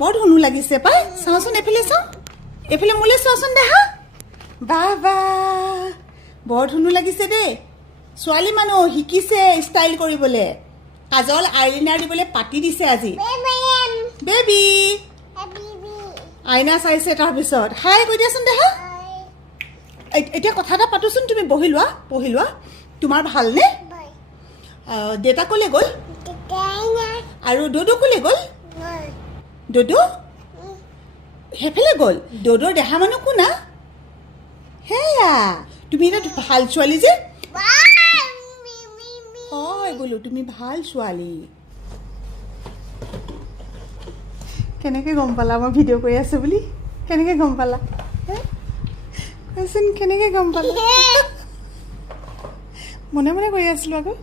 বৰ ধুনু লাগিছে পাই চাওচোন এফালে চাওঁ এফালে মোলে চোৱাচোন দেখা বাহ বাহ বৰ ধুনু লাগিছে দেই ছোৱালী মানুহ শিকিছে ষ্টাইল কৰিবলৈ কাজল আইলাইনাৰ দিবলৈ পাতি দিছে আজি বেবি আইনা চাইছে তাৰপিছত হাই কৈ দিয়াচোন দেখা এতিয়া কথা এটা পাতোচোন তুমি বহি লোৱা তোমাৰ ভালনে দেউতা ক'লে গ'ল আৰু দদু ক'লে গ'ল দদু সেইফালে গ'ল দদুৰ দেহা মানুহ কোনা সেয়া তুমি এটা ভাল ছোৱালী যে হয় বোলো তুমি ভাল ছোৱালী কেনেকৈ গম পালা মই ভিডিঅ' কৰি আছোঁ বুলি কেনেকৈ গম পালা কোৱাচোন কেনেকৈ গম পালা মনে মনে কৰি আছিলোঁ আকৌ